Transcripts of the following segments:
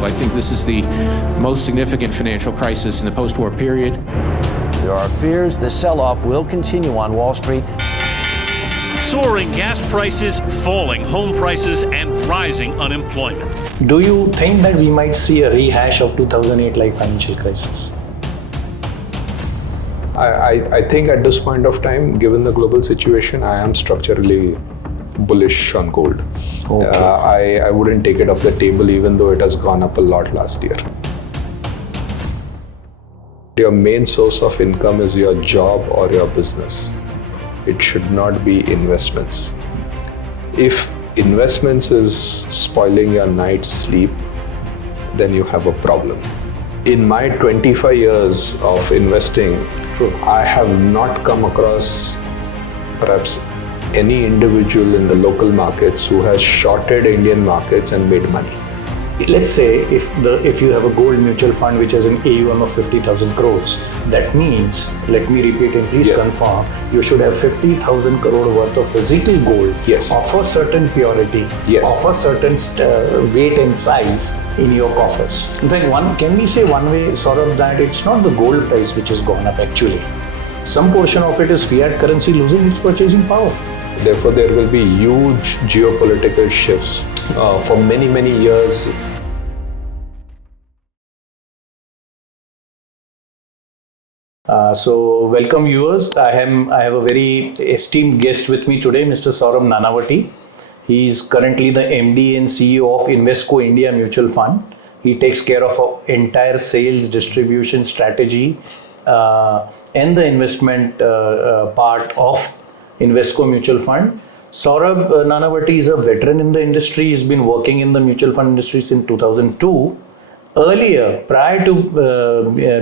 I think this is the most significant financial crisis in the post-war period. There are fears the sell-off will continue on Wall Street. Soaring gas prices, falling home prices, and rising unemployment. Do you think that we might see a rehash of 2008-like financial crisis? I think at this point of time, given the global situation, I am structurally bullish on gold. Okay. I wouldn't take it off the table even though it has gone up a lot last year. Your main source of income is your job or your business. It should not be investments. If investments is spoiling your night's sleep, then you have a problem. In my 25 years of investing, I have not come across perhaps any individual in the local markets who has shorted Indian markets and made money. Let's say if you have a gold mutual fund which has an E01 of 50,000 crores, that means, let me repeat and please confirm, you should have 50,000 crore worth of physical gold of a certain purity, of a certain weight and size in your coffers. In fact, can we say one way, Saurabh, that it's not the gold price which has gone up actually. Some portion of it is fiat currency losing its purchasing power. Therefore, there will be huge geopolitical shifts for many, many years. So welcome viewers. I have a very esteemed guest with me today, Mr. Saurabh Nanavati. He is currently the MD and CEO of Invesco India Mutual Fund. He takes care of our entire sales, distribution strategy and the investment part of Invesco Mutual Fund. Saurabh Nanavati is a veteran in the industry. He's been working in the mutual fund industry since 2002. Earlier, prior to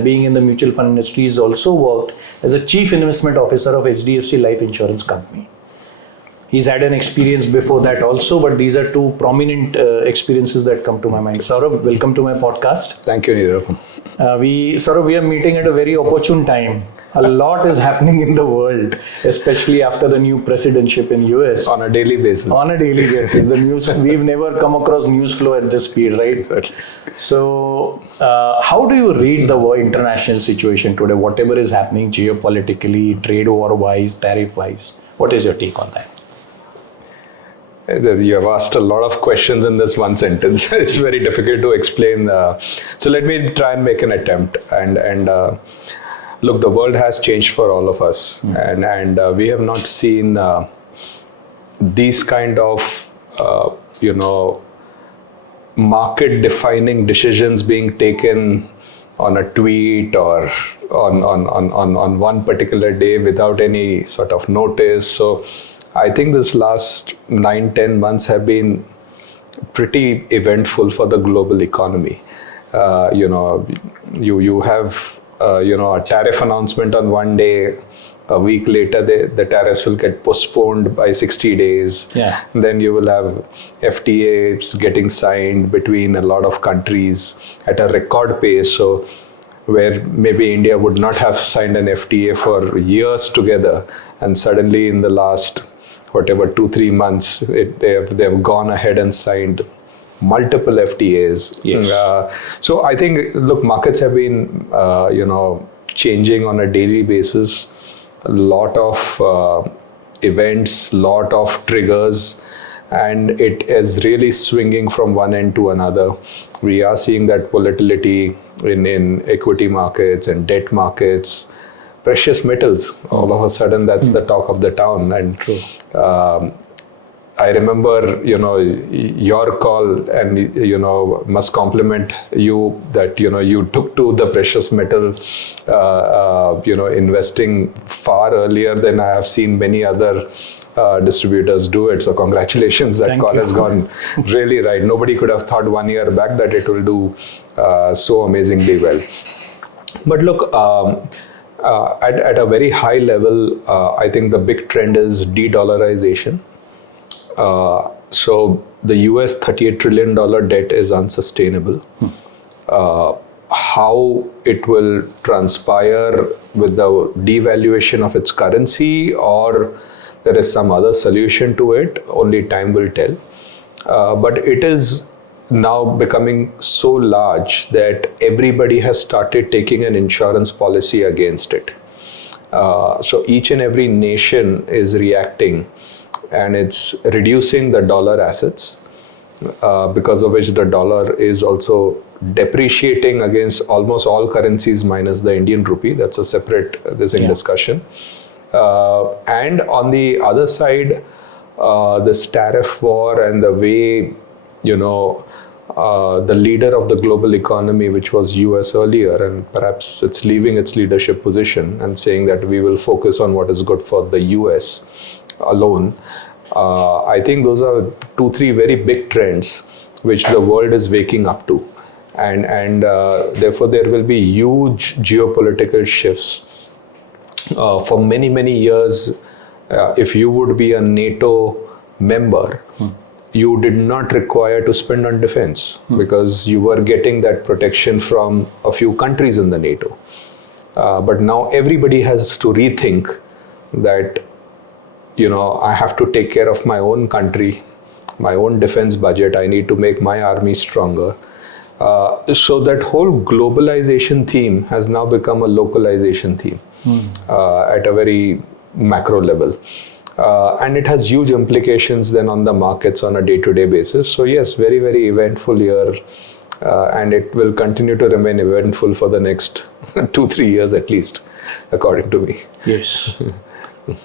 being in the mutual fund industry, he's also worked as a chief investment officer of HDFC Life Insurance Company. He's had an experience before that also, but these are two prominent experiences that come to my mind. Saurabh, welcome to my podcast. Thank you, Nirav. Saurabh, we are meeting at a very opportune time. A lot is happening in the world, especially after the new presidency in US. On a daily basis. On a daily basis. The news, we've never come across news flow at this speed, right? Exactly. So, how do you read the international situation today? Whatever is happening geopolitically, trade war-wise, tariff-wise, what is your take on that? You have asked a lot of questions in this one sentence. It's very difficult to explain. So let me try and make an attempt. Look, the world has changed for all of us, and we have not seen these kind of market-defining decisions being taken on a tweet or on one particular day without any sort of notice. So I think this last 9-10 months have been pretty eventful for the global economy. You have a tariff announcement on one day. A week later, the tariffs will get postponed by 60 days. Yeah. Then you will have FTAs getting signed between a lot of countries at a record pace. So where maybe India would not have signed an FTA for years together, and suddenly in the last 2-3 months, they have gone ahead and signed multiple FTAs. Yes. So I think, look, markets have been, changing on a daily basis. A lot of events, lot of triggers, and it is really swinging from one end to another. We are seeing that volatility in equity markets and debt markets. Precious metals, all of a sudden that's the talk of the town. And True. I remember, your call, and, must compliment you that, you took to the precious metal, investing far earlier than I have seen many other distributors do it. So congratulations, that call has gone really right. Nobody could have thought 1 year back that it will do so amazingly well. But look, at a very high level, I think the big trend is de-dollarization. So the US $38 trillion debt is unsustainable. How it will transpire with the devaluation of its currency, or there is some other solution to it, only time will tell. But it is now becoming so large that everybody has started taking an insurance policy against it. So each and every nation is reacting, and it's reducing the dollar assets, because of which the dollar is also depreciating against almost all currencies minus the Indian rupee. That's a separate discussion. And on the other side, this tariff war and the way, the leader of the global economy, which was US earlier, and perhaps it's leaving its leadership position and saying that we will focus on what is good for the US alone. I think those are 2-3 very big trends which the world is waking up to. And therefore there will be huge geopolitical shifts. For many, many years, if you would be a NATO member, you did not require to spend on defense because you were getting that protection from a few countries in the NATO. But now everybody has to rethink that, I have to take care of my own country, my own defense budget. I need to make my army stronger. So that whole globalization theme has now become a localization theme at a very macro level. And it has huge implications then on the markets on a day-to-day basis. So yes, very, very eventful year. And it will continue to remain eventful for the next 2-3 years at least, according to me. Yes.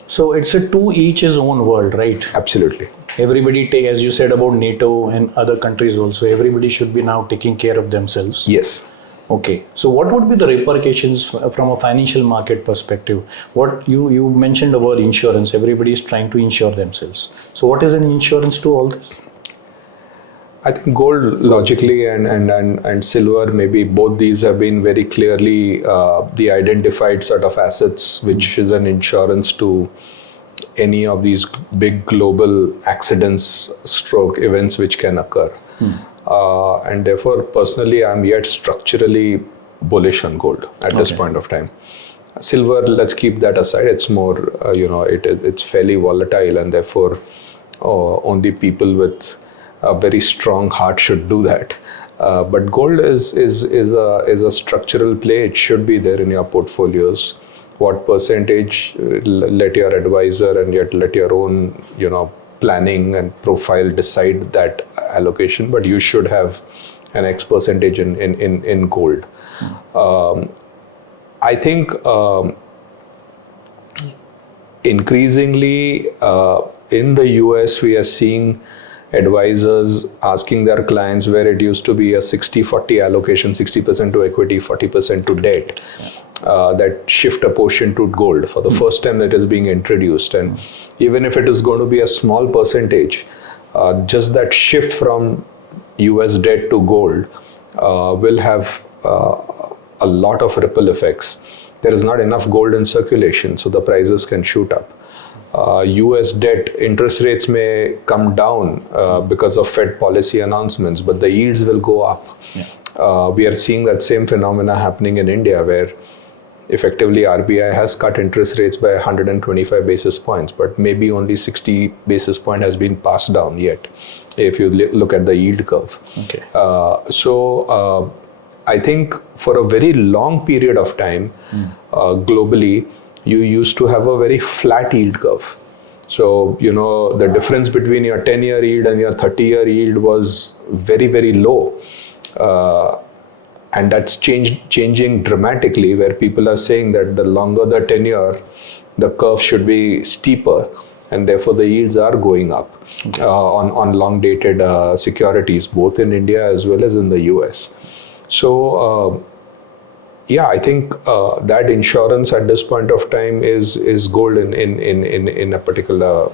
So it's a to each his own world, right? Absolutely. Everybody, as you said about NATO and other countries also, everybody should be now taking care of themselves. Yes. Okay. So what would be the repercussions from a financial market perspective? What you mentioned about insurance, everybody is trying to insure themselves. So what is an insurance to all this? I think gold logically and silver, maybe both these have been very clearly the identified sort of assets, which is an insurance to any of these big global accidents, stroke events which can occur. And therefore, personally, I'm yet structurally bullish on gold at this point of time. Silver, let's keep that aside. It's more, it's fairly volatile, and therefore, only people with a very strong heart should do that. But gold is a structural play. It should be there in your portfolios. What percentage, let your advisor and yet let your own, planning and profile decide that allocation, but you should have an X percentage in gold. I think increasingly in the US, we are seeing advisors asking their clients, where it used to be a 60-40 allocation, 60% to equity, 40% to debt, that shift a portion to gold. For the first time that is being introduced. And even if it is going to be a small percentage, just that shift from US debt to gold will have a lot of ripple effects. There is not enough gold in circulation, so the prices can shoot up. US debt interest rates may come down because of Fed policy announcements, but the yields will go up. We are seeing that same phenomena happening in India, where effectively RBI has cut interest rates by 125 basis points, but maybe only 60 basis point has been passed down yet, if you look at the yield curve. Okay. So I think for a very long period of time, globally, you used to have a very flat yield curve. So, the difference between your 10-year yield and your 30-year yield was very, very low. And that's changing dramatically, where people are saying that the longer the tenure, the curve should be steeper, and therefore the yields are going up on long-dated securities, both in India as well as in the US. So, I think that insurance at this point of time is gold in a particular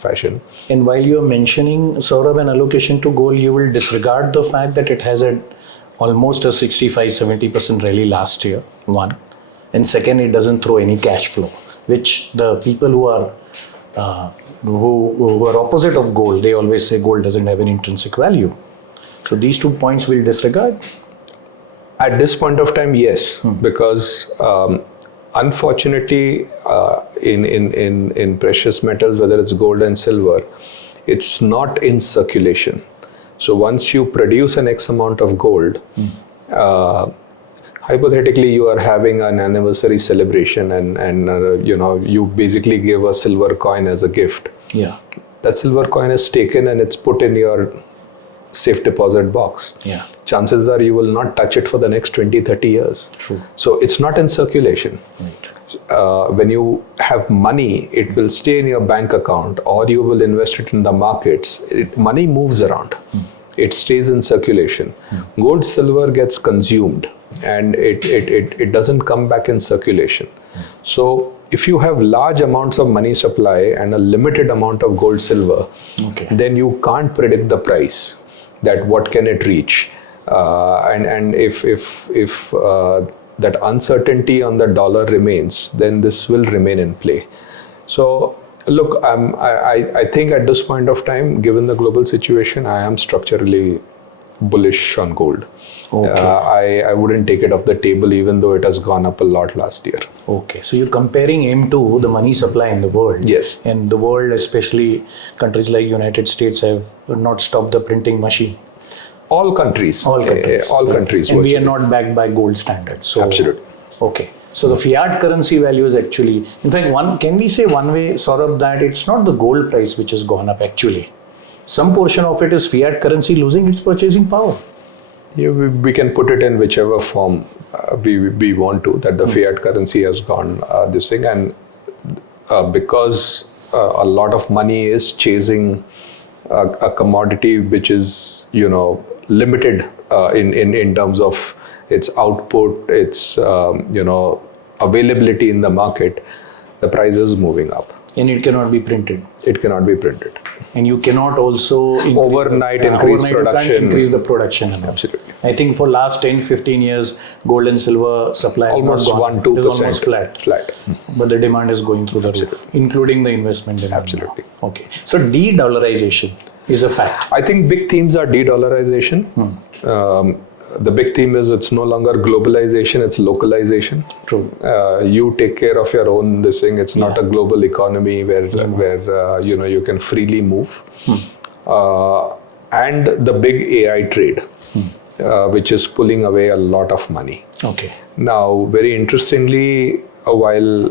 fashion. And while you're mentioning, Saurabh, an allocation to gold, you will disregard the fact that it has almost a 65-70% rally last year, one. And second, it doesn't throw any cash flow, which the people who are opposite of gold, they always say gold doesn't have an intrinsic value. So these 2 points we'll disregard. At this point of time, yes, because unfortunately, in precious metals, whether it's gold and silver, it's not in circulation. So once you produce an X amount of gold, hypothetically you are having an anniversary celebration and you basically give a silver coin as a gift. Yeah. That silver coin is taken and it's put in your safe deposit box. Yeah. Chances are you will not touch it for the next 20-30 years. True. So it's not in circulation. Right. When you have money, it will stay in your bank account or you will invest it in the markets. Money moves around. It stays in circulation. Gold, silver gets consumed and it doesn't come back in circulation. So if you have large amounts of money supply and a limited amount of gold, silver, then you can't predict the price, that what can it reach. And if that uncertainty on the dollar remains, then this will remain in play. So look, I think at this point of time, given the global situation, I am structurally bullish on gold. I wouldn't take it off the table even though it has gone up a lot last year. Okay, so you're comparing him to the money supply in the world. Yes. And the world, especially countries like United States, have not stopped the printing machine. All countries. All countries. And we are not backed by gold standards. So, absolutely. Okay. So the fiat currency value is actually, in fact, can we say one way, Saurabh, that it's not the gold price which has gone up actually. Some portion of it is fiat currency losing its purchasing power. Yeah, we can put it in whichever form we want to, that the fiat currency has gone this thing. And because a lot of money is chasing a commodity which is, limited in terms of its output, its, availability in the market, the price is moving up. And it cannot be printed. It cannot be printed. And you cannot also overnight increase production. You can't increase the production. Absolutely. I think for last 10-15 years, gold and silver supply almost has not gone. 1-2%. It is almost flat. But the demand is going through the roof, including the investment demand. Absolutely. Now. Okay. So de-dollarization is a fact. I think big themes are de-dollarization. The big theme is it's no longer globalization, it's localization. True. You take care of your own this thing. It's not a global economy where you can freely move. And the big AI trade, which is pulling away a lot of money. Okay. Now, very interestingly, while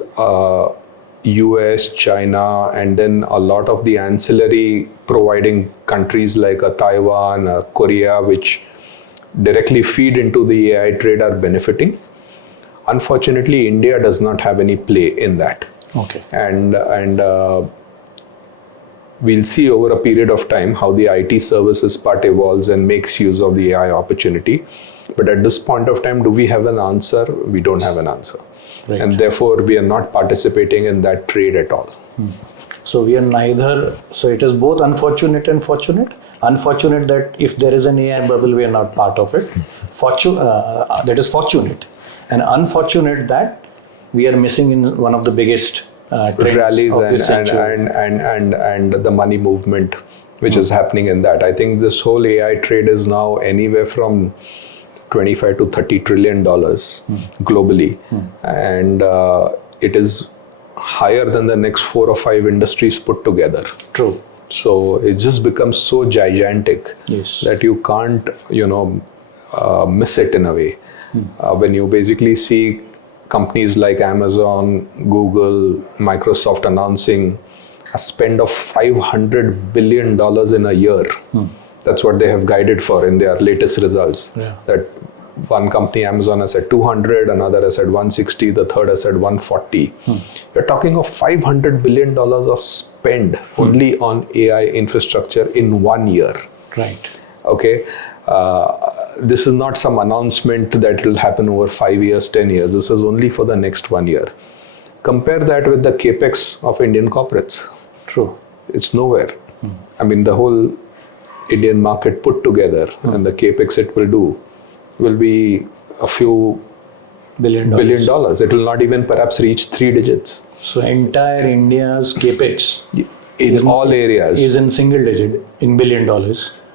US, China, and then a lot of the ancillary providing countries like Taiwan, Korea, which directly feed into the AI trade are benefiting. Unfortunately, India does not have any play in that. Okay. And we'll see over a period of time how the IT services part evolves and makes use of the AI opportunity. But at this point of time, do we have an answer? We don't have an answer. Right. And therefore, we are not participating in that trade at all. So we are neither, so it is both unfortunate and fortunate. Unfortunate that if there is an AI bubble, we are not part of it. That is fortunate. And unfortunate that we are missing in one of the biggest rallies of this century. and the money movement which is happening in that. I think this whole AI trade is now anywhere from $25 to $30 trillion globally. And it is higher than the next 4 or 5 industries put together. True. So it just becomes so gigantic that you can't, miss it in a way. When you basically see companies like Amazon, Google, Microsoft announcing a spend of $500 billion in a year. That's what they have guided for in their latest results. Yeah. That one company, Amazon, has said 200, another has said 160, the third has said 140. You're talking of $500 billion of spend only on AI infrastructure in 1 year. Right. Okay. This is not some announcement that will happen over 5 years, 10 years. This is only for the next 1 year. Compare that with the capex of Indian corporates. True. It's nowhere. I mean, the whole Indian market put together and the capex it will do will be a few billion dollars. It will not even perhaps reach 3 digits. So entire India's capex in all areas is in single digit in $1 billion.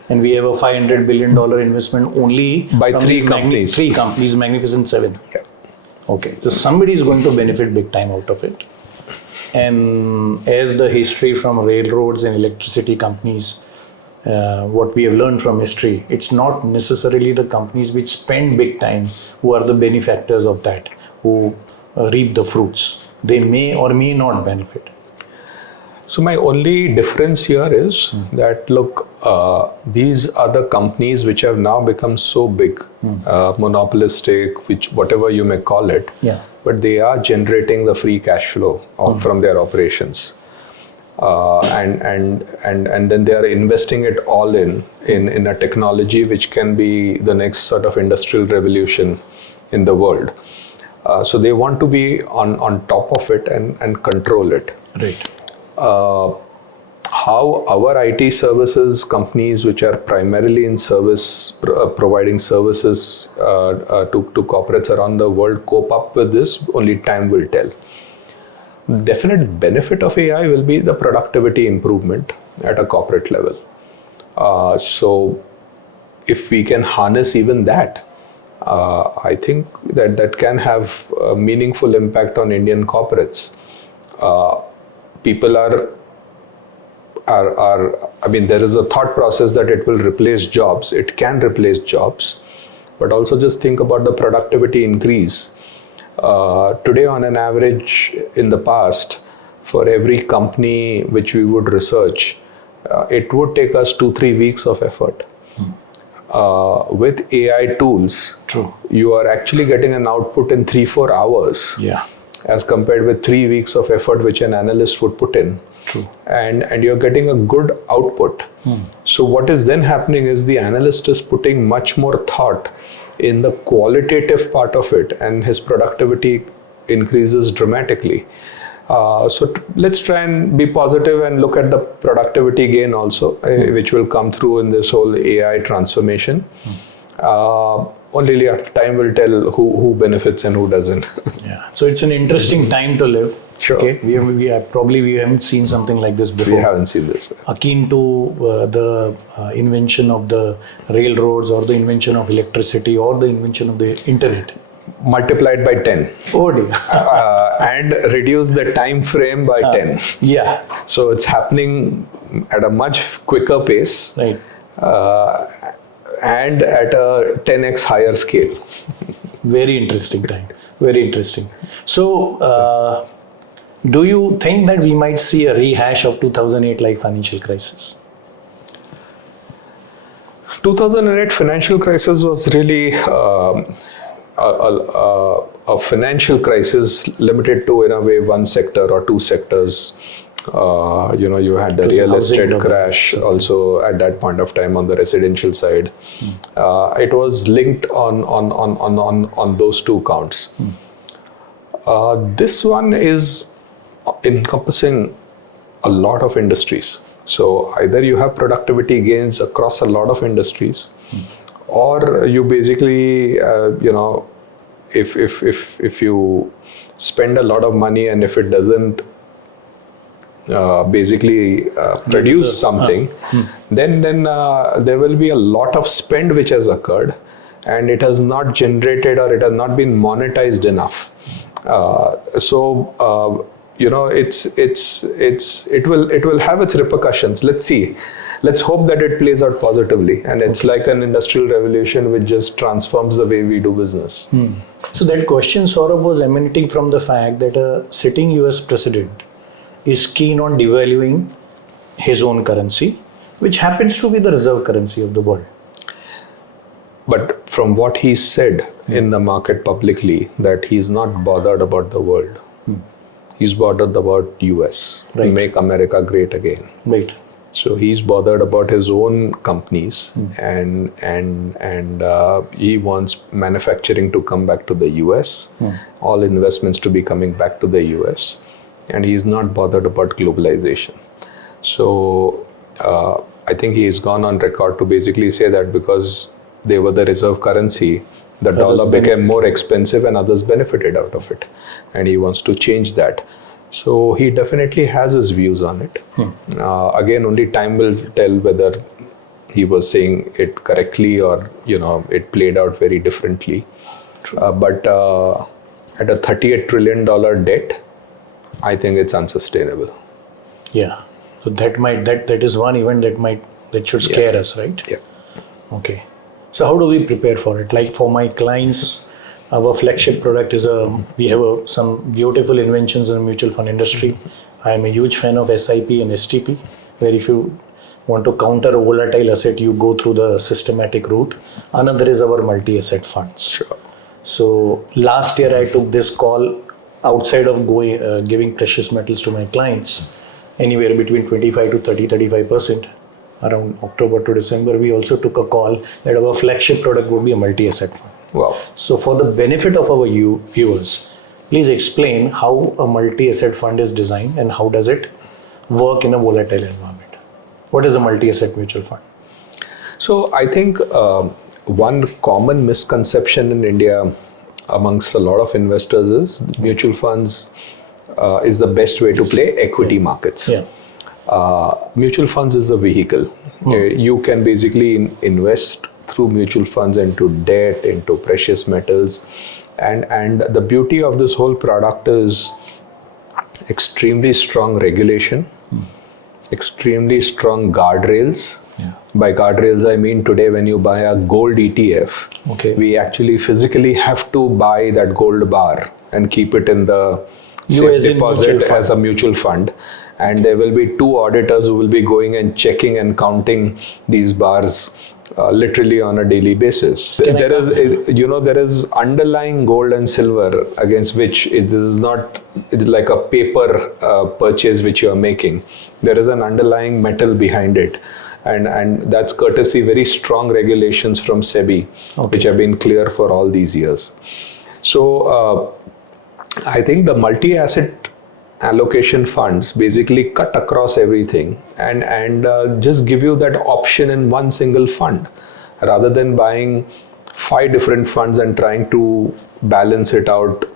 And we have a $500 billion investment only by 3 companies. 3 companies, Magnificent 7. Yeah. Okay. So somebody is going to benefit big time out of it. And as the history from railroads and electricity companies what we have learned from history, it's not necessarily the companies which spend big time who are the benefactors of that, who reap the fruits. They may or may not benefit. So my only difference here is that, look, these are the companies which have now become so big, monopolistic, which whatever you may call it, but they are generating the free cash flow from their operations. And then they are investing it all in a technology which can be the next sort of industrial revolution in the world. So they want to be on top of it and control it. Right. How our IT services companies, which are primarily in service, providing services to corporates around the world, cope up with this, only time will tell. Definite benefit of AI will be the productivity improvement at a corporate level. So if we can harness even that, I think that can have a meaningful impact on Indian corporates. People I mean, there is a thought process that it will replace jobs. It can replace jobs, but also just think about the productivity increase. Today, on an average, in the past, for every company which we would research, it would take us 2-3 weeks of effort. With AI tools, you are actually getting an output in 3-4 hours. As compared with 3 weeks of effort which an analyst would put in. And you're getting a good output. So what is then happening is the analyst is putting much more thought in the qualitative part of it, and his productivity increases dramatically. So let's try and be positive and look at the productivity gain also, which will come through in this whole AI transformation. Only time will tell who benefits and who doesn't. So it's an interesting time to live. Okay, we haven't seen something like this before. We haven't seen this. Akin to the invention of the railroads, or the invention of electricity, or the invention of the internet. Multiplied by 10. Oh dear. And reduce the time frame by 10. So it's happening at a much quicker pace. Right. And at a 10x higher scale. Very interesting time. Very interesting. So, do you think that we might see a rehash of 2008-like financial crisis? 2008 financial crisis was really a financial crisis limited to, in a way, one sector or two sectors. You had the real estate crash also at that point of time on the residential side. It was linked on those two counts. This one is encompassing a lot of industries. So either you have productivity gains across a lot of industries, or you basically, if you spend a lot of money and if it doesn't produce something, then there will be a lot of spend which has occurred, and it has not generated, or it has not been monetized enough. It will have its repercussions. Let's see. Let's hope that it plays out positively, and it's like an industrial revolution which just transforms the way we do business. So that question, Saurabh, was emanating from the fact that a sitting US president is keen on devaluing his own currency, which happens to be the reserve currency of the world. But from what he said in the market publicly, that he's not bothered about the world. He's bothered about US, make America great again. Right. So he's bothered about his own companies, and he wants manufacturing to come back to the US, all investments to be coming back to the US, and he's not bothered about globalization. So I think he's gone on record to basically say that because they were the reserve currency, the dollar became more expensive and others benefited out of it, and he wants to change that. So he definitely has his views on it. Again, only time will tell whether he was saying it correctly or it played out very differently. But at a $38 trillion debt, I think it's unsustainable. Yeah. So that is one event that might That should scare us, right? Yeah. Okay. So how do we prepare for it? Like for my clients, our flagship product is we have some beautiful inventions in the mutual fund industry. I am a huge fan of SIP and STP, where if you want to counter a volatile asset, you go through the systematic route. Another is our multi-asset funds. Sure. So last year I took this call outside of giving precious metals to my clients, anywhere between 25 to 35%. Around October to December, we also took a call that our flagship product would be a multi-asset fund. Wow. So for the benefit of our viewers, please explain how a multi-asset fund is designed and how does it work in a volatile environment. What is a multi-asset mutual fund? So I think one common misconception in India amongst a lot of investors is mutual funds is the best way to play equity markets. Yeah. Mutual funds is a vehicle. You can basically invest through mutual funds into debt, into precious metals, and the beauty of this whole product is extremely strong regulation, extremely strong guardrails. Yeah. By guardrails, I mean today when you buy a gold ETF, Okay. we actually physically have to buy that gold bar and keep it in the as in deposit mutual fund. as a mutual fund. And there will be two auditors who will be going and checking and counting these bars literally on a daily basis. There is underlying gold and silver against which it is not like a paper purchase which you are making. There is an underlying metal behind it. And that's courtesy very strong regulations from SEBI, which have been clear for all these years. So I think the multi-asset allocation funds basically cut across everything and just give you that option in one single fund rather than buying 5 different funds and trying to balance it out,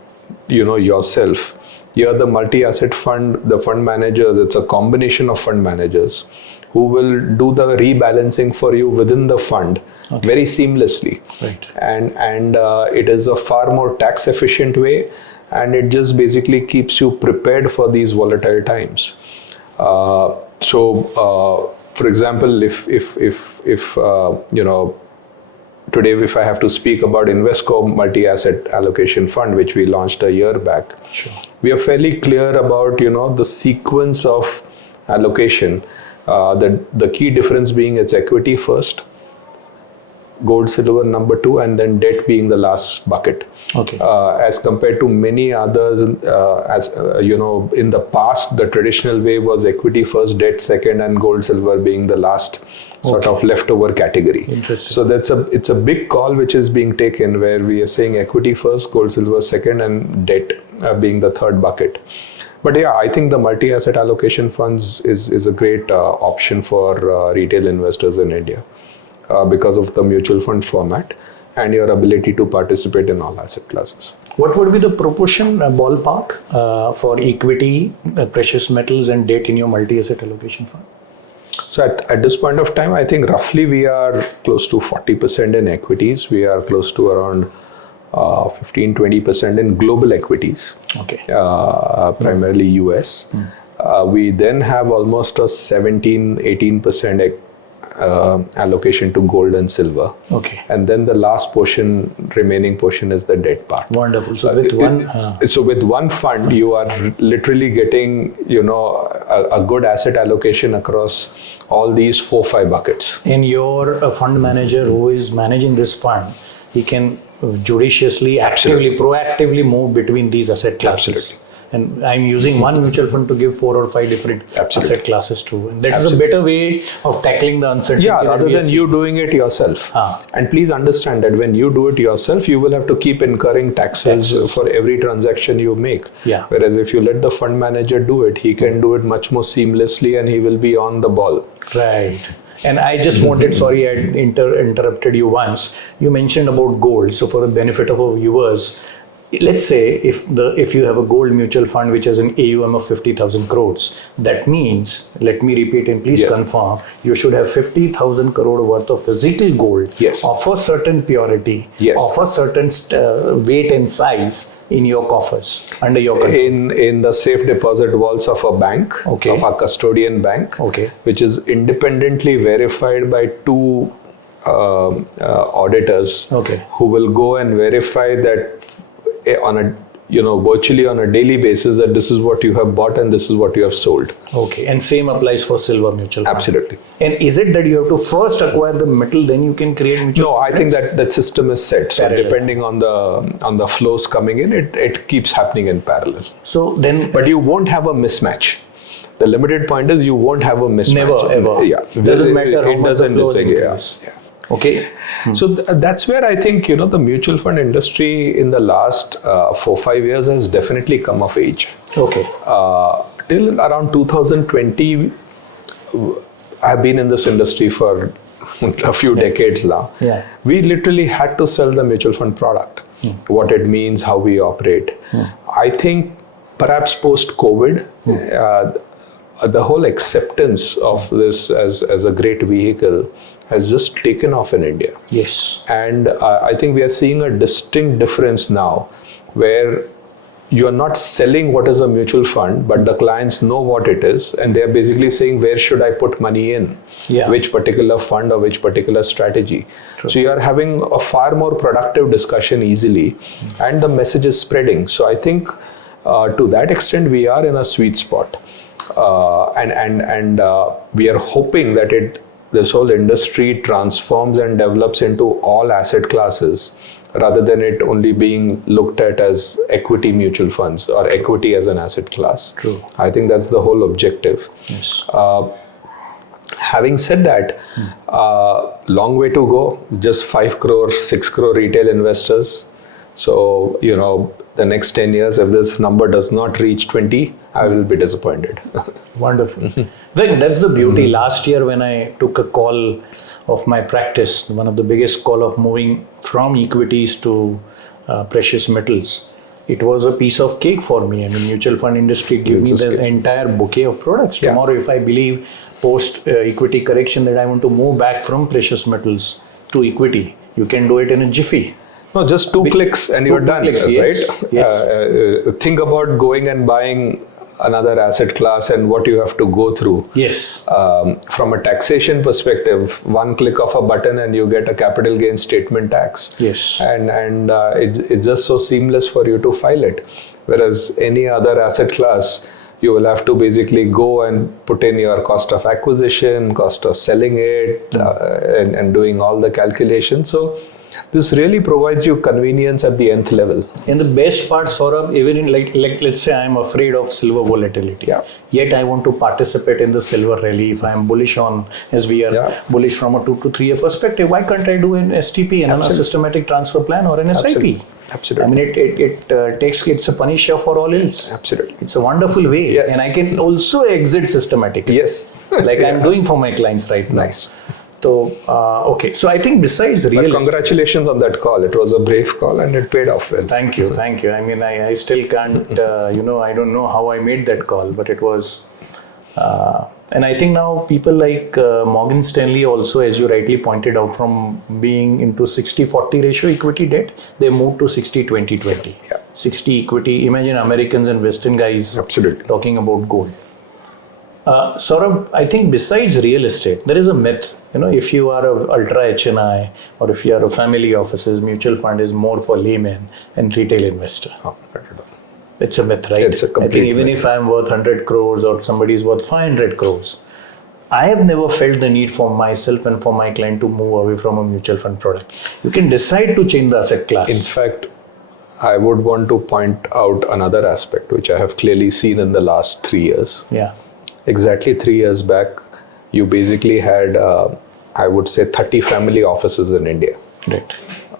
yourself. Here the multi-asset fund, the fund managers, it's a combination of fund managers who will do the rebalancing for you within the fund very seamlessly. Right. And it is a far more tax efficient way. And it just basically keeps you prepared for these volatile times. For example, if today if I have to speak about Invesco multi-asset allocation fund, which we launched a year back, Sure. we are fairly clear about the sequence of allocation. The key difference being it's equity first, gold, silver number 2, and then debt being the last bucket. Okay. As compared to many others, in the past, the traditional way was equity first, debt second, and gold, silver being the last sort of leftover category. Interesting. So it's a big call which is being taken where we are saying equity first, gold, silver second, and debt being the third bucket. But yeah, I think the multi-asset allocation funds is a great option for retail investors in India. Because of the mutual fund format and your ability to participate in all asset classes. What would be the proportion ballpark for equity, precious metals and debt in your multi-asset allocation fund? So at this point of time, I think roughly we are close to 40% in equities. We are close to around 15-20% in global equities. Okay. Primarily US. We then have almost a 17-18% allocation to gold and silver. Okay. And then the last remaining portion is the debt part. Wonderful. So with one fund, you are literally getting, a good asset allocation across all these 4-5 buckets. in your fund manager who is managing this fund, he can judiciously, actively, proactively move between these asset classes. Absolutely. And I'm using one mutual fund to give 4 or 5 different Absolutely. asset classes too. And that is a better way of tackling the uncertainty. Yeah, that rather we are than you doing it yourself. And please understand that when you do it yourself, you will have to keep incurring taxes for every transaction you make. Yeah. Whereas if you let the fund manager do it, he can do it much more seamlessly and he will be on the ball. Right. And I just wanted, sorry, I interrupted you once. You mentioned about gold. So for the benefit of our viewers, let's say if you have a gold mutual fund which has an AUM of 50,000 crores, that means, let me repeat and please confirm, you should have 50,000 crore worth of physical gold of a certain purity, of a certain weight and size in your coffers, under your control. In the safe deposit vaults of a bank, of a custodian bank, which is independently verified by two auditors who will go and verify that on a virtually on a daily basis, that this is what you have bought and this is what you have sold. And same applies for silver mutual fund. Absolutely. And is it that you have to first acquire the metal, then you can create mutual No, funds? I think that system is set. So depending on the flows coming in, it keeps happening in parallel. So then, but you won't have a mismatch. The limited point is you won't have a mismatch. Never ever. Yeah. Doesn't matter how much the flows increase. So that's where I think the mutual fund industry in the last 4-5 years has definitely come of age. Till around 2020, I've been in this industry for a few decades now. We literally had to sell the mutual fund product, what it means, how we operate. I think perhaps post-COVID, the whole acceptance of this as a great vehicle has just taken off in India. And I think we are seeing a distinct difference now where you are not selling what is a mutual fund, but the clients know what it is and they are basically saying, where should I put money in? Which particular fund or which particular strategy? So you are having a far more productive discussion easily and the message is spreading. So I think to that extent, we are in a sweet spot. And we are hoping that this whole industry transforms and develops into all asset classes rather than it only being looked at as equity mutual funds or equity as an asset class. I think that's the whole objective. Having said that, long way to go, just 5 crore, 6 crore retail investors. So, the next 10 years, if this number does not reach 20, I will be disappointed. Wonderful. Well, that's the beauty. Last year when I took a call of my practice, one of the biggest call of moving from equities to precious metals, it was a piece of cake for me. I mean, mutual fund industry gave me the entire bouquet of products. Tomorrow, if I believe post equity correction that I want to move back from precious metals to equity, you can do it in a jiffy. No, just two clicks and you're done, right? Think about going and buying another asset class and what you have to go through. From a taxation perspective, one click of a button and you get a capital gain statement tax. And it's just so seamless for you to file it. Whereas any other asset class, you will have to basically go and put in your cost of acquisition, cost of selling it, and doing all the calculations. So this really provides you convenience at the nth level. And the best part, Saurabh, even in like let's say I'm afraid of silver volatility. Yet I want to participate in the silver rally. If I'm bullish on, as we are bullish from a 2 to 3 year perspective, why can't I do an STP, a systematic transfer plan or an SIP? Absolutely. I mean, it's a punisher for all else. Absolutely. It's a wonderful way. And I can also exit systematically. Like I'm doing for my clients right now. So, so I think besides real estate, congratulations on that call. It was a brave call and it paid off well. Thank you. I mean, I still can't, I don't know how I made that call, but it was, and I think now people like Morgan Stanley also, as you rightly pointed out, from being into 60-40 ratio equity debt, they moved to 60-20-20. 60 equity. Imagine Americans and Western guys talking about gold. Saurabh, I think besides real estate, there is a myth. If you are a ultra HNI or if you are a family offices, mutual fund is more for laymen and retail investor. It's a myth, right? It's a complete I think even myth. if I'm worth 100 crores or somebody is worth 500 crores, I have never felt the need for myself and for my client to move away from a mutual fund product. You can decide to change the asset class. In fact, I would want to point out another aspect which I have clearly seen in the last 3 years. Exactly 3 years back, you basically had, I would say, 30 family offices in India.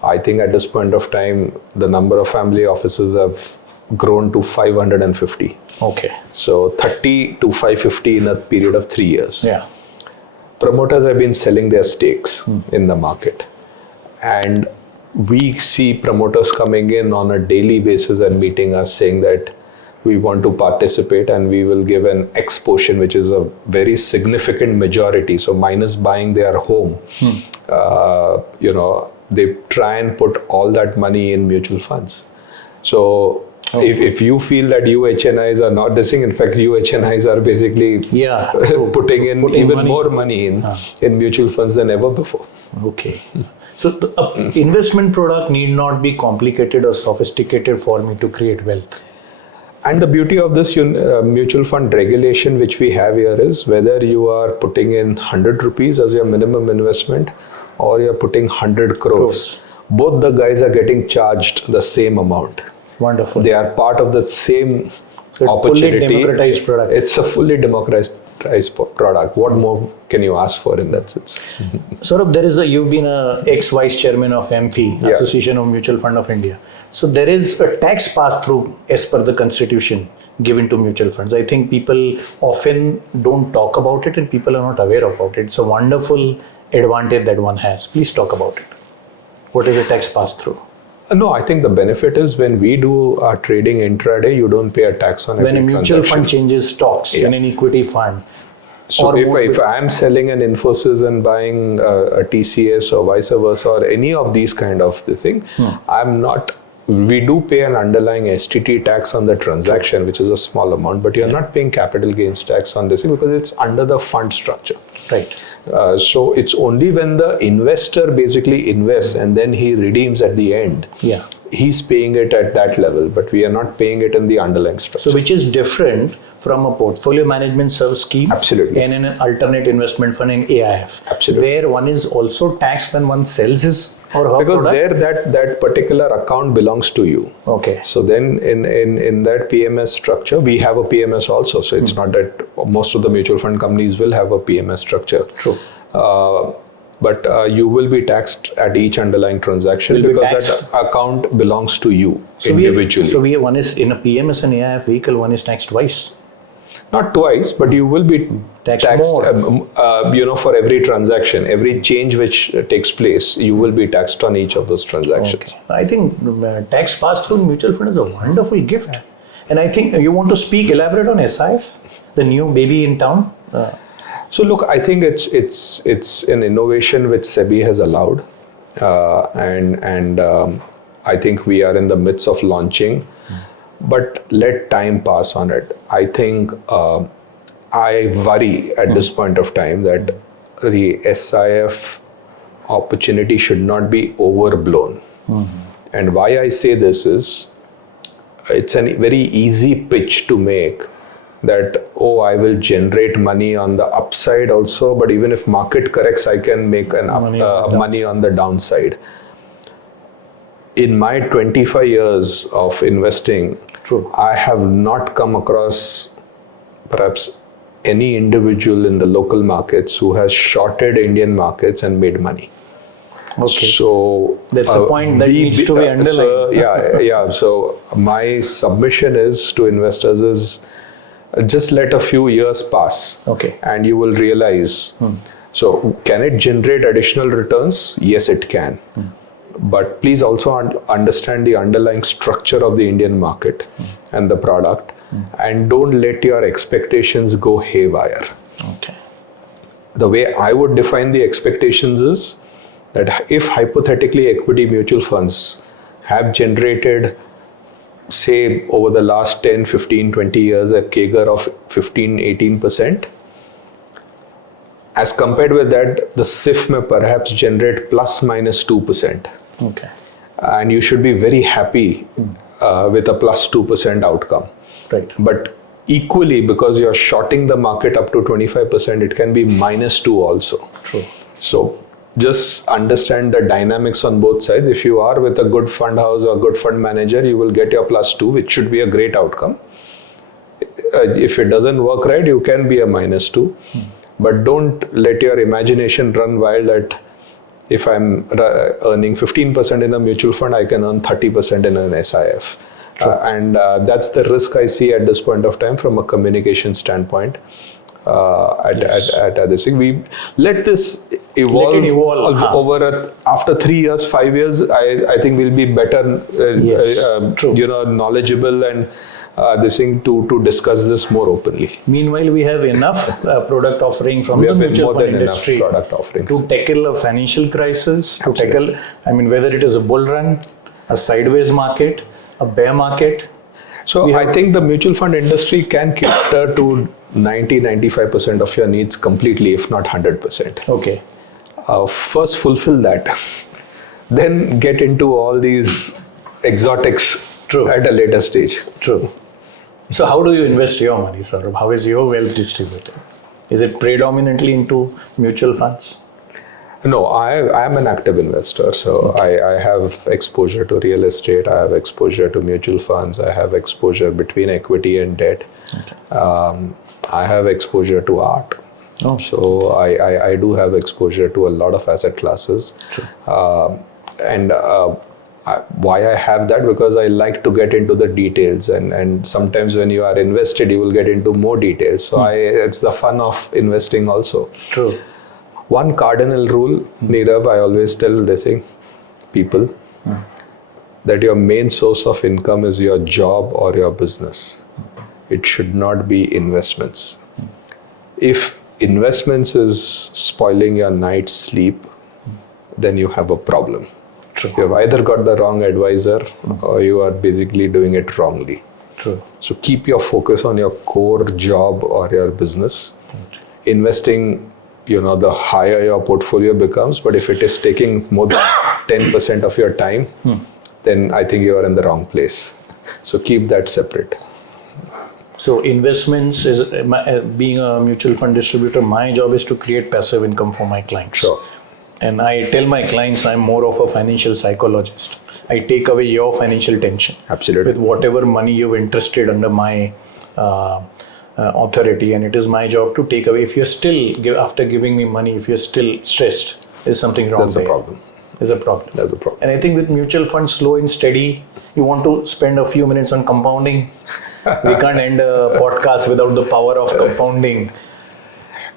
I think at this point of time, the number of family offices have grown to 550. So 30 to 550 in a period of 3 years. Promoters have been selling their stakes in the market. And we see promoters coming in on a daily basis and meeting us saying that we want to participate and we will give an X portion, which is a very significant majority. So minus buying their home, they try and put all that money in mutual funds. So if you feel that UHNIs are not this thing, in fact, UHNIs are basically putting even more money in mutual funds than ever before. Okay. So the investment product need not be complicated or sophisticated for me to create wealth. And the beauty of this mutual fund regulation which we have here is whether you are putting in 100 rupees as your minimum investment or you're putting 100 crores. Both the guys are getting charged the same amount. Wonderful. They are part of the same opportunity. Fully democratized product. It's a fully democratized product. What more can you ask for in that sense? Saurabh, you've been a ex-vice chairman of MFI, Association of Mutual Fund of India. So there is a tax pass-through as per the constitution given to mutual funds. I think people often don't talk about it and people are not aware about it. It's a wonderful advantage that one has. Please talk about it. What is a tax pass-through? No, I think the benefit is when we do our trading intraday, you don't pay a tax on every transaction. When a mutual fund changes stocks in an equity fund. So if I'm selling an Infosys and buying a TCS or vice versa or any of these kind of the thing, we do pay an underlying STT tax on the transaction, which is a small amount, but you're not paying capital gains tax on this because it's under the fund structure. Right. So it's only when the investor basically invests and then he redeems at the end. Yeah. He's paying it at that level, but we are not paying it in the underlying structure. So which is different from a portfolio management service scheme. Absolutely. And an alternate investment fund in AIF. Absolutely. Where one is also taxed when one sells his or her because product. there that particular account belongs to you. Okay. So then in that PMS structure, we have a PMS also. So it's not that most of the mutual fund companies will have a PMS structure. True. But you will be taxed at each underlying transaction because that account belongs to you individually. One is in a PMS and AIF vehicle, one is taxed twice. Not twice, but you will be taxed more. For every transaction, every change which takes place, you will be taxed on each of those transactions. Okay. I think tax pass-through in mutual fund is a wonderful gift. And I think you want to elaborate on SIF, the new baby in town? So look, I think it's an innovation which SEBI has allowed, and I think we are in the midst of launching. But let time pass on it. I think I worry at this point of time that the SIF opportunity should not be overblown. And why I say this is, it's a very easy pitch to make that, I will generate money on the upside also, but even if market corrects, I can make money on the downside. In my 25 years of investing, I have not come across perhaps any individual in the local markets who has shorted Indian markets and made money. Okay. So that's a point that needs to be underlined. So my submission is to investors is just let a few years pass. Okay. And you will realize. So can it generate additional returns? Yes, it can. But please also understand the underlying structure of the Indian market and the product, and don't let your expectations go haywire. Okay. The way I would define the expectations is that if hypothetically equity mutual funds have generated, say, over the last 10, 15, 20 years, a CAGR of 15, 18%, as compared with that, the SIF may perhaps generate plus minus 2%. Okay. And you should be very happy with a plus 2% outcome. Right. But equally, because you're shorting the market up to 25%, it can be minus 2 also. True. So just understand the dynamics on both sides. If you are with a good fund house or good fund manager, you will get your plus 2, which should be a great outcome. If it doesn't work right, you can be a minus 2. But don't let your imagination run wild that if I'm earning 15% in a mutual fund, I can earn 30% in an SIF. And that's the risk I see at this point of time from a communication standpoint. at this thing. We let this evolve, Let it evolve. over after 3 years, 5 years. I think we'll be better, True. knowledgeable and this thing to discuss this more openly. Meanwhile, we have enough product offering from We the have mutual more fund than enough industry product offerings. to tackle a financial crisis, to tackle, I mean, whether it is a bull run, a sideways market, a bear market. So I think the mutual fund industry can cater to 90-95% of your needs completely, if not 100%. Okay. First fulfill that, then get into all these exotics at a later stage. True. So how do you invest your money, Saurabh? How is your wealth distributed? Is it predominantly into mutual funds? No, I am an active investor. So I have exposure to real estate. I have exposure to mutual funds. I have exposure between equity and debt. I have exposure to art. Oh. So I do have exposure to a lot of asset classes. True. Why I have that? Because I like to get into the details, and sometimes when you are invested, you will get into more details. So it's the fun of investing also. True. One cardinal rule, Nirav, I always tell this thing, people, that your main source of income is your job or your business. It should not be investments. If investments is spoiling your night's sleep, then you have a problem. True. You have either got the wrong advisor or you are basically doing it wrongly. True. So keep your focus on your core job or your business. Investing, the higher your portfolio becomes, but if it is taking more than 10% of your time, then I think you are in the wrong place. So keep that separate. So investments is being a mutual fund distributor. My job is to create passive income for my clients. Sure. And I tell my clients I'm more of a financial psychologist. I take away your financial tension. Absolutely. With whatever money you've entrusted under my authority, and it is my job to take away. If you're still, after giving me money, if you're still stressed, there's something wrong. That's a problem. There's a problem. That's a problem. And I think with mutual funds, slow and steady, you want to spend a few minutes on compounding. We can't end a podcast without the power of compounding.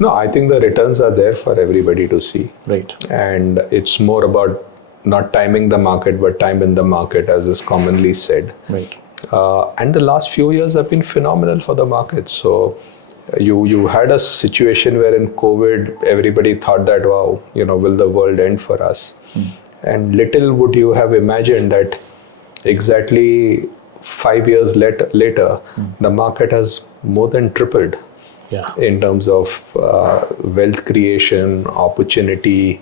No, I think the returns are there for everybody to see. Right. And it's more about not timing the market, but time in the market, as is commonly said. Right. And the last few years have been phenomenal for the market. So you had a situation where in COVID, everybody thought that, wow, will the world end for us? And little would you have imagined that exactly 5 years later, the market has more than tripled. Yeah. In terms of wealth creation, opportunity,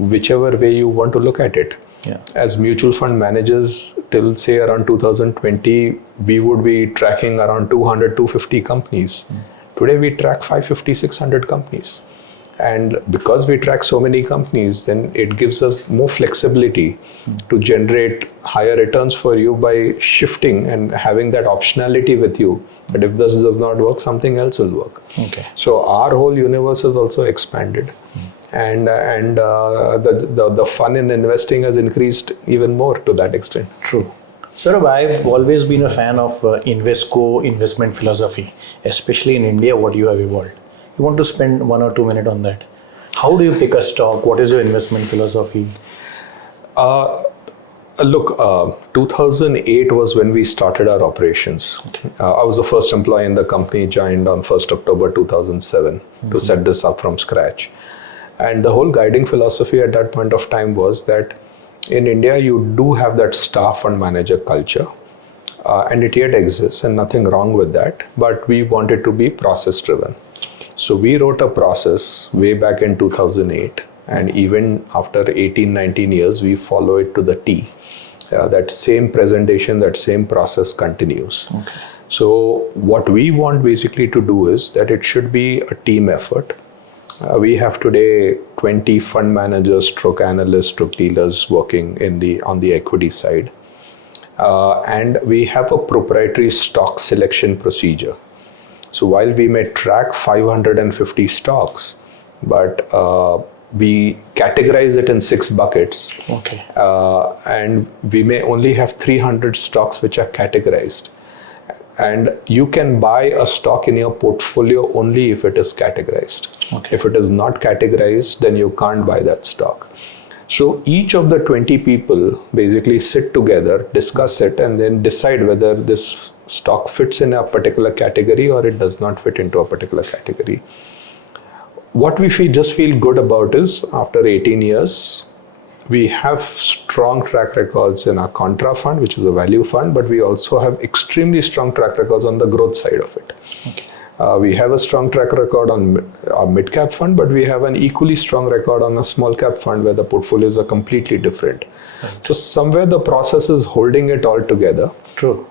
whichever way you want to look at it. Yeah. As mutual fund managers, till say around 2020, we would be tracking around 200, 250 companies. Today we track 550, 600 companies. And because we track so many companies, then it gives us more flexibility to generate higher returns for you by shifting and having that optionality with you. But if this does not work, something else will work. Okay. So our whole universe has also expanded, and the fun in investing has increased even more to that extent. True. Saurabh, I've always been a fan of Invesco investment philosophy, especially in India, what you have evolved. You want to spend 1 or 2 minutes on that? How do you pick a stock? What is your investment philosophy? Look, 2008 was when we started our operations. Okay. I was the first employee in the company, joined on 1st October 2007 to set this up from scratch. And the whole guiding philosophy at that point of time was that in India, you do have that staff fund manager culture. And it yet exists, and nothing wrong with that. But we wanted to be process driven. So we wrote a process way back in 2008. And even after 18, 19 years, we follow it to the T. That same presentation, that same process continues. Okay. So what we want basically to do is that it should be a team effort. We have today 20 fund managers, stroke analysts, stroke dealers working on the equity side. And we have a proprietary stock selection procedure. So while we may track 550 stocks, but we categorize it in 6 buckets. Okay. And we may only have 300 stocks which are categorized. And you can buy a stock in your portfolio only if it is categorized. Okay. If it is not categorized, then you can't buy that stock. So each of the 20 people basically sit together, discuss it, and then decide whether this stock fits in a particular category or it does not fit into a particular category. What we feel good about is after 18 years, we have strong track records in our contra fund, which is a value fund, but we also have extremely strong track records on the growth side of it. Okay. We have a strong track record on our mid-cap fund, but we have an equally strong record on a small-cap fund where the portfolios are completely different. Right. So somewhere the process is holding it all together. True.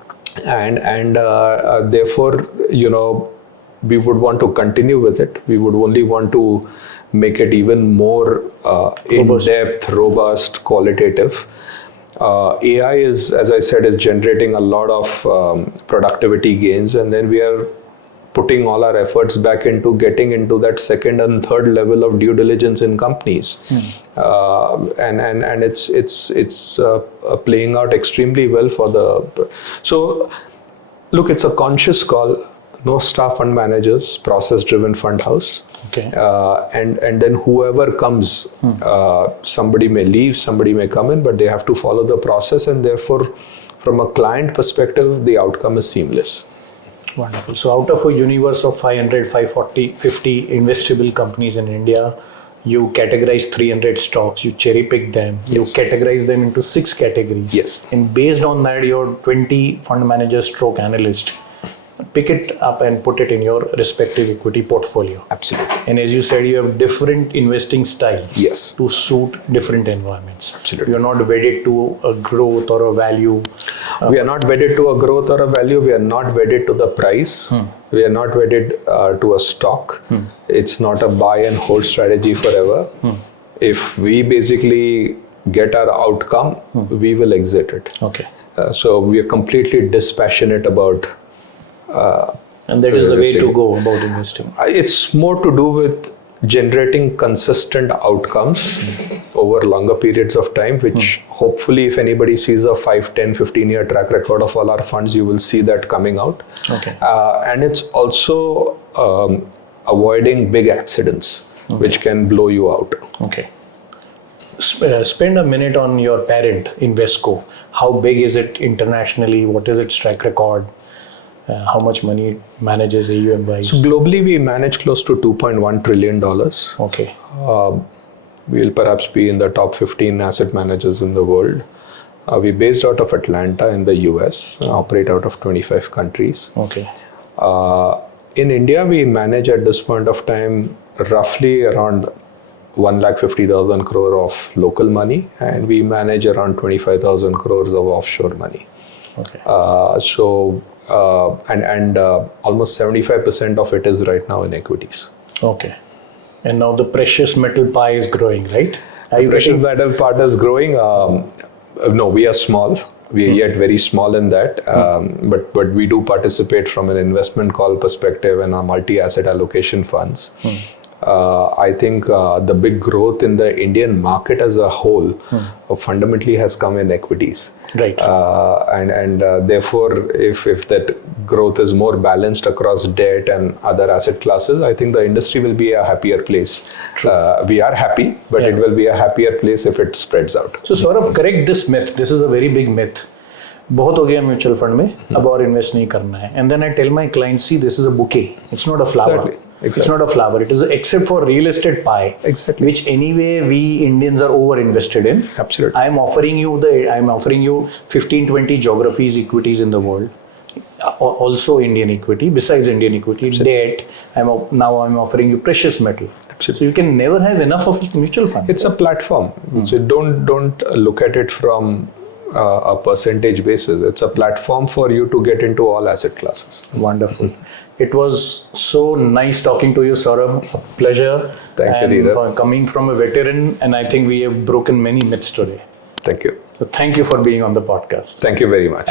And therefore, we would want to continue with it. We would only want to make it even more in-depth, robust, qualitative. AI is, as I said, is generating a lot of productivity gains, and then we are putting all our efforts back into getting into that second and third level of due diligence in companies. And it's playing out extremely well for the. So, look, it's a conscious call. No staff fund managers, process-driven fund house. Okay. And then whoever comes, somebody may leave, somebody may come in, but they have to follow the process, and therefore, from a client perspective, the outcome is seamless. Wonderful. So out of a universe of 500, 540, 50 investable companies in India, you categorize 300 stocks, you cherry pick them, you categorize them into 6 categories. Yes. And based on that, your 20 fund managers stroke analyst pick it up and put it in your respective equity portfolio. Absolutely. And as you said, you have different investing styles Yes. to suit different environments. Absolutely. You're not wedded to a growth or a value. We are not wedded to a growth or a value. We are not wedded to the price. We are not wedded to a stock. It's not a buy and hold strategy forever. If we basically get our outcome, we will exit it. Okay. So we are completely dispassionate about. And that is the way to go about investing. It's more to do with generating consistent outcomes over longer periods of time, which hopefully if anybody sees a 5, 10, 15-year track record of all our funds, you will see that coming out. Okay. And it's also avoiding big accidents, which can blow you out. Okay. Spend a minute on your parent, Invesco. How big is it internationally? What is its track record? How much money it manages AUM-wise? So globally, we manage close to $2.1 trillion. Okay. We'll perhaps be in the top 15 asset managers in the world. We're based out of Atlanta in the US, operate out of 25 countries. Okay. In India, we manage at this point of time roughly around 150,000 crore of local money, and we manage around 25,000 crores of offshore money. Okay. Almost 75% of it is right now in equities. Okay. And now the precious metal pie is growing, right? The precious metal part is growing. No, we are small. We are yet very small in that. But we do participate from an investment call perspective and our multi-asset allocation funds. I think the big growth in the Indian market as a whole fundamentally has come in equities. Right. Therefore, if that growth is more balanced across debt and other asset classes, I think the industry will be a happier place. We are happy, but it will be a happier place if it spreads out. So Saurabh, correct this myth. This is a very big myth. बहुत हो गया mutual fund में, अब और invest नहीं करना है. And then I tell my clients, see, this is a bouquet. It's not a flower. Exactly. It's not a flower. It is except for real estate pie, Exactly. which anyway we Indians are over invested in. Absolutely. I'm offering you 15, 20 geographies, equities in the world. Also Indian equity, besides Indian equity, debt. I'm offering you precious metal. Absolutely. So you can never have enough of mutual fund. It's a platform. So don't look at it from a percentage basis. It's a platform for you to get into all asset classes. Wonderful. It was so nice talking to you, Saurabh. A pleasure. Thank you, Nirav. Coming from a veteran, and I think we have broken many myths today. Thank you. So thank you for being on the podcast. Thank you very much.